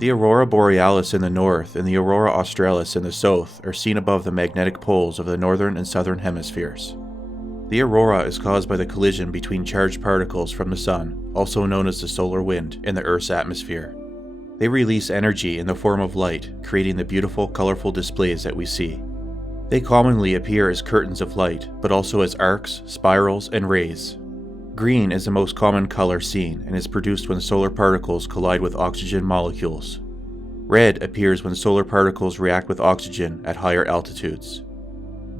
The aurora borealis in the north and the aurora australis in the south are seen above the magnetic poles of the northern and southern hemispheres. The aurora is caused by the collision between charged particles from the sun, also known as the solar wind, in the Earth's atmosphere. They release energy in the form of light, creating the beautiful, colorful displays that we see. They commonly appear as curtains of light, but also as arcs, spirals, and rays. Green is the most common color seen and is produced when solar particles collide with oxygen molecules. Red appears when solar particles react with oxygen at higher altitudes.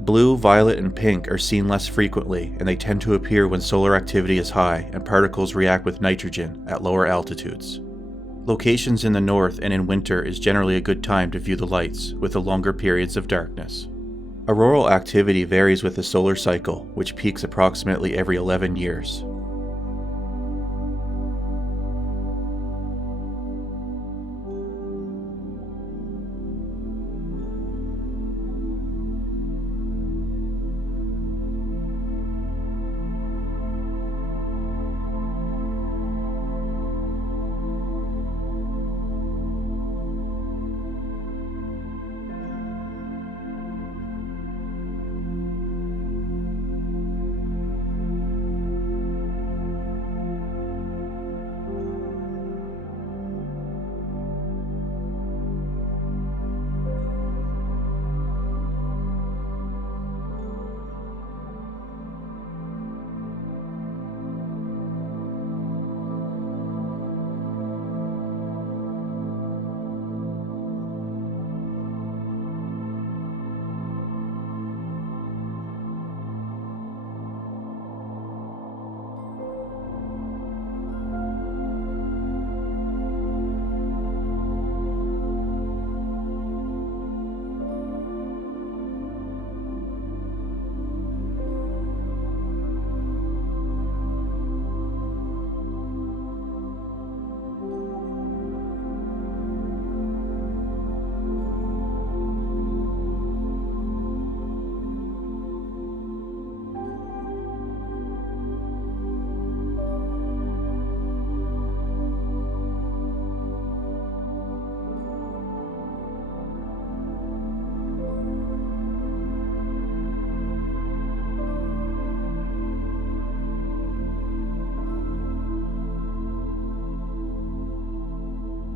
Blue, violet, and pink are seen less frequently, and they tend to appear when solar activity is high and particles react with nitrogen at lower altitudes. Locations in the north and in winter is generally a good time to view the lights, with the longer periods of darkness. Auroral activity varies with the solar cycle, which peaks approximately every 11 years.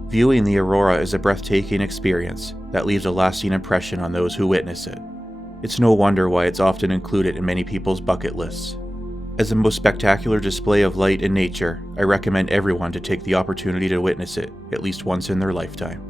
Viewing the aurora is a breathtaking experience that leaves a lasting impression on those who witness it. It's no wonder why it's often included in many people's bucket lists. As the most spectacular display of light in nature, I recommend everyone to take the opportunity to witness it at least once in their lifetime.